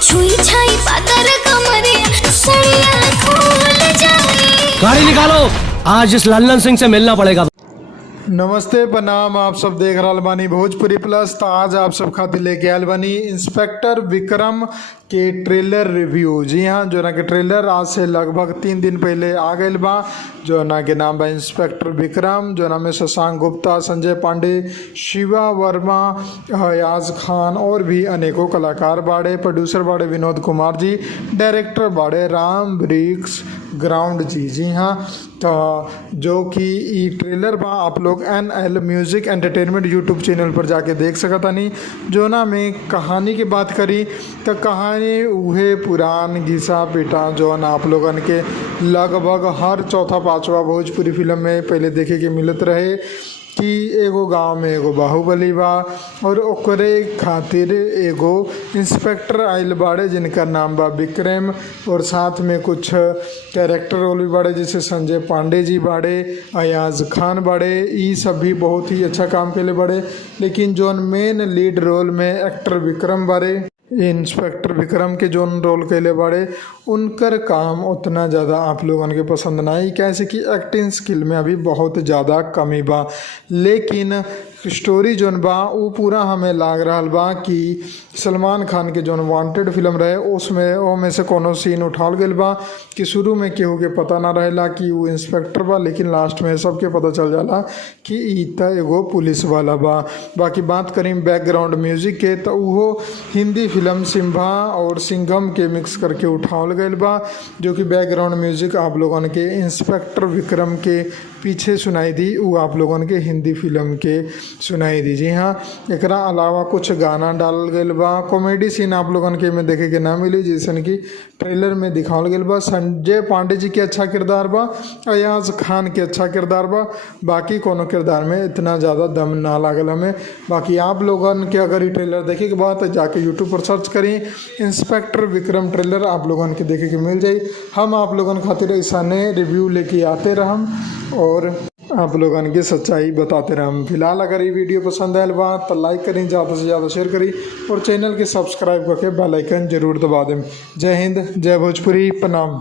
छुई छाई पातर कमरिया सड़िया खोल जाए। गाड़ी निकालो, आज इस लल्लन सिंह से मिलना पड़ेगा। नमस्ते प्रणाम, आप सब देख रहा बानी भोजपुरी प्लस। तो आज आप सब खातिर लेके आयल बानी इंस्पेक्टर विक्रम के ट्रेलर रिव्यू। जी हाँ, जो ना के ट्रेलर आज से लगभग 3 दिन पहले आ गए बा। जो ना के नाम बा इंस्पेक्टर विक्रम, जो ना में शशांक गुप्ता, संजय पांडे, शिवा वर्मा, अयाज खान और भी अनेकों कलाकार बाड़े। प्रोड्यूसर बाड़े विनोद कुमार जी, डायरेक्टर बाड़े राम ब्रिक्स ग्राउंड जी। जी हाँ, तो जो कि ई ट्रेलर बा आप लोग NL music entertainment YouTube channel पर जाके देख सकता नहीं। जो ना में कहानी की बात करी तो कहानी उहे पुरान घिसा पिटा जो ना आप लोगन के लगभग हर चौथा पांचवा भोजपुरी फिल्म में पहले देखे के मिलत रहे कि एगो गांव में एगो बाहुबली बा और ओकरे खातिर एगो इंस्पेक्टर आइल बाड़े जिनका नाम बा विक्रम, और साथ में कुछ कैरेक्टर रोल भी बाड़े जैसे संजय पांडे जी बाड़े, अयाज खान बाड़े। ई सब भी बहुत ही अच्छा काम केले बाड़े। लेकिन जोन मेन लीड रोल में एक्टर विक्रम बाड़े, इंस्पेक्टर विक्रम के जोन रोल कैले बाड़े, उनकर काम उतना ज़्यादा आप लोगन के पसंद ना आई, कैसे कि एक्टिंग स्किल में अभी बहुत ज़्यादा कमी बा। लेकिन स्टोरी जोन बा वो पूरा हमें लाग रहा बा कि सलमान खान के जोन वांटेड फिल्म रहे उसमें से कोनो सीन उठाल गया बा कि शुरू में केहू के पता ना रहेला कि वो इंस्पेक्टर बा, लेकिन लास्ट में सबके पता चल जाला कि ई त एगो पुलिस वाला बा। बाकी बात करी बैकग्राउंड म्यूजिक के तो वो हिंदी फिल्म सिम्हा और सिंघम के मिक्स करके उठावल गया बा, जो कि बैकग्राउंड म्यूजिक आप लोगन के इंस्पेक्टर विक्रम के पीछे सुनाई दी, वो आप लोगन के हिंदी फिल्म के सुनाई दी। जी हाँ, एकरा अलावा कुछ गाना डालल गया बा। कॉमेडी सीन आप लोगन के में देखे के ना मिली जैसन कि ट्रेलर में दिखावल गया बा। संजय पांडे जी के अच्छा किरदार बा, अयाज खान के अच्छा किरदार बा। बाकी कोनो किरदार में इतना ज़्यादा दम ना लागल हमें। बाकी आप लोगन के अगर ये ट्रेलर देखे के बाद तो जाके यूट्यूब पर सर्च करी इंस्पेक्टर विक्रम ट्रेलर, आप लोगन के देखे के मिल जाई। हम आप लोगन खातिर ऐसा नए रिव्यू लेके आते रहम और आप लोगन की सच्चाई बताते रहम। फिलहाल अगर ये वीडियो पसंद आयल बा तो लाइक करें, ज़्यादा से ज़्यादा शेयर करी और चैनल के सब्सक्राइब करके बेल आइकन जरूर दबा दें। जय हिंद, जय भोजपुरी, प्रणाम।